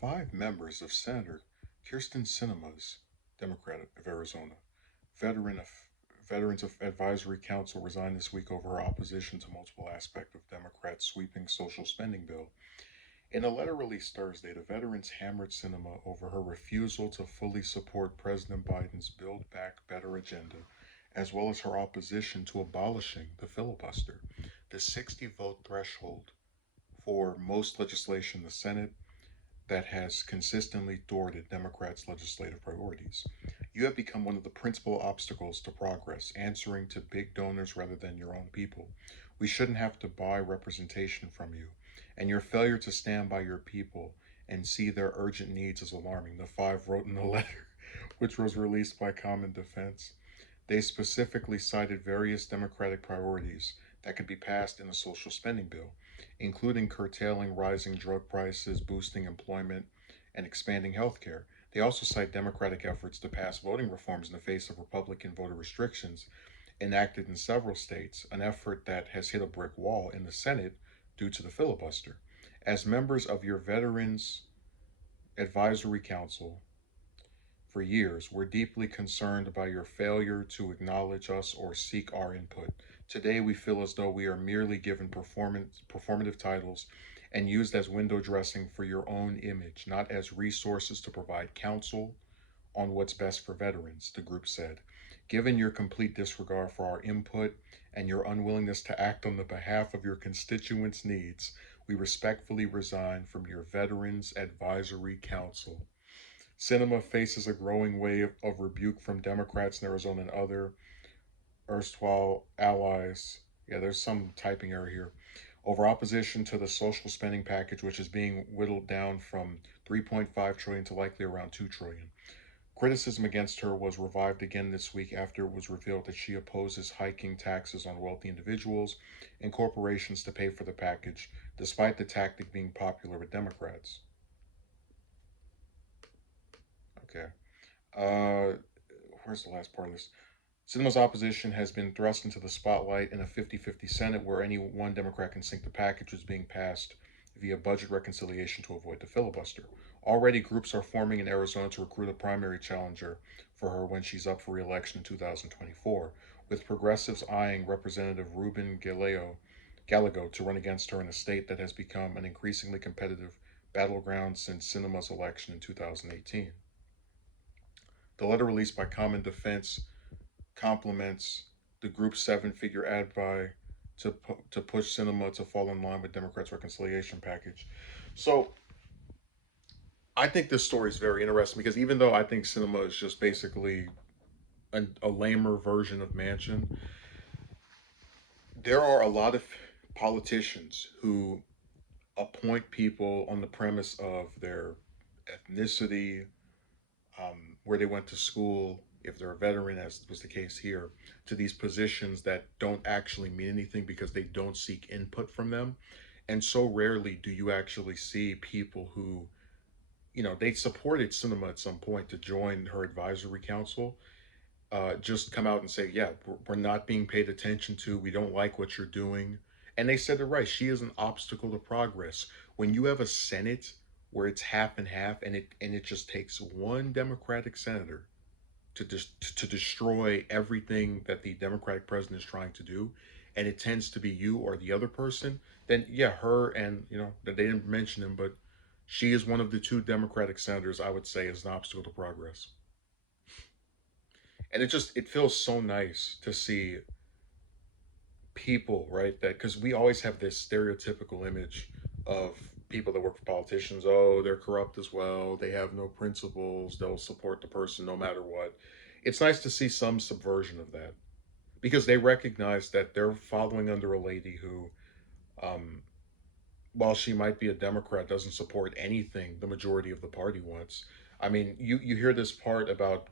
Five members of Senator Kirsten Sinema's Democrat of Arizona veteran of Veterans of Advisory Council resigned this week over her opposition to multiple aspects of Democrats' sweeping social spending bill. In a letter released Thursday, the veterans hammered Sinema over her refusal to fully support President Biden's Build Back Better agenda, as well as her opposition to abolishing the filibuster, the 60 vote threshold for most legislation in the Senate that has consistently thwarted Democrats' legislative priorities. You have become one of the principal obstacles to progress, answering to big donors rather than your own people. We shouldn't have to buy representation from you, and your failure to stand by your people and see their urgent needs is alarming, the five wrote in the letter, which was released by Common Defense. They specifically cited various Democratic priorities that could be passed in a social spending bill, including curtailing rising drug prices, boosting employment, and expanding health care. They also cite Democratic efforts to pass voting reforms in the face of Republican voter restrictions enacted in several states, an effort that has hit a brick wall in the Senate due to the filibuster. As members of your Veterans Advisory Council, for years, we're deeply concerned by your failure to acknowledge us or seek our input. Today, we feel as though we are merely given performative titles and used as window dressing for your own image, not as resources to provide counsel on what's best for veterans, the group said. Given your complete disregard for our input and your unwillingness to act on the behalf of your constituents' needs, we respectfully resign from your Veterans Advisory Council. Sinema faces a growing wave of rebuke from Democrats in Arizona and other erstwhile allies. Yeah, there's some typing error here. Over opposition to the social spending package, which is being whittled down from 3.5 trillion to likely around 2 trillion. Criticism against her was revived again this week after it was revealed that she opposes hiking taxes on wealthy individuals and corporations to pay for the package, despite the tactic being popular with Democrats. Okay. Where's the last part of this? Sinema's opposition has been thrust into the spotlight in a 50-50 Senate where any one Democrat can sink the package was being passed via budget reconciliation to avoid the filibuster. Already, groups are forming in Arizona to recruit a primary challenger for her when she's up for re-election in 2024, with progressives eyeing Representative Ruben Gallego to run against her in a state that has become an increasingly competitive battleground since Sinema's election in 2018. The letter released by Common Defense complements the group's seven-figure ad buy to push Sinema to fall in line with Democrats' reconciliation package. So I think this story is very interesting because even though I think Sinema is just basically a lamer version of Manchin, there are a lot of politicians who appoint people on the premise of their ethnicity, where they went to school, if they're a veteran, as was the case here, to these positions that don't actually mean anything because they don't seek input from them. And so rarely do you actually see people who, they supported Cinema at some point to join her advisory council, just come out and say, yeah, we're not being paid attention to. We don't like what you're doing. And they said it right. She is an obstacle to progress. When you have a Senate where it's half and half, and it just takes one Democratic senator to destroy everything that the Democratic president is trying to do, and it tends to be you or the other person, then yeah, her and they didn't mention him, but she is one of the two Democratic senators I would say is an obstacle to progress. And it feels so nice to see people, right, that because we always have this stereotypical image of people that work for politicians. Oh, they're corrupt as well, they have no principles, they'll support the person no matter what. It's nice to see some subversion of that because they recognize that they're following under a lady who, um, while she might be a Democrat, doesn't support anything the majority of the party wants. I mean, you hear this part about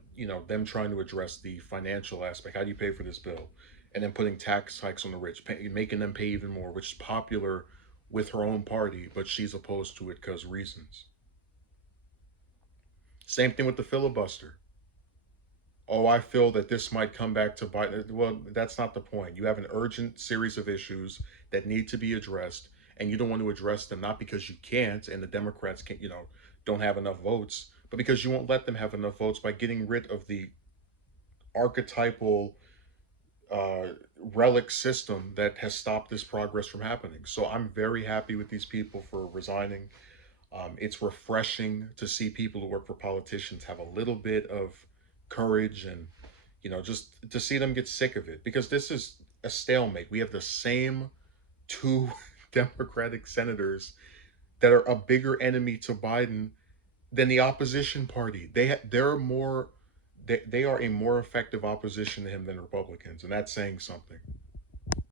them trying to address the financial aspect. How do you pay for this bill? And then putting tax hikes on the rich, making them pay even more, which is popular with her own party, but she's opposed to it because reasons. Same thing with the filibuster. Oh, I feel that this might come back to bite. Well, that's not the point. You have an urgent series of issues that need to be addressed, and you don't want to address them, not because you can't and the Democrats can't, don't have enough votes, but because you won't let them have enough votes by getting rid of the archetypal uh, relic system that has stopped this progress from happening. So I'm very happy with these people for resigning. It's refreshing to see people who work for politicians have a little bit of courage, and just to see them get sick of it, because this is a stalemate. We have the same two Democratic senators that are a bigger enemy to Biden than the opposition party. They're more they are a more effective opposition to him than Republicans, and that's saying something.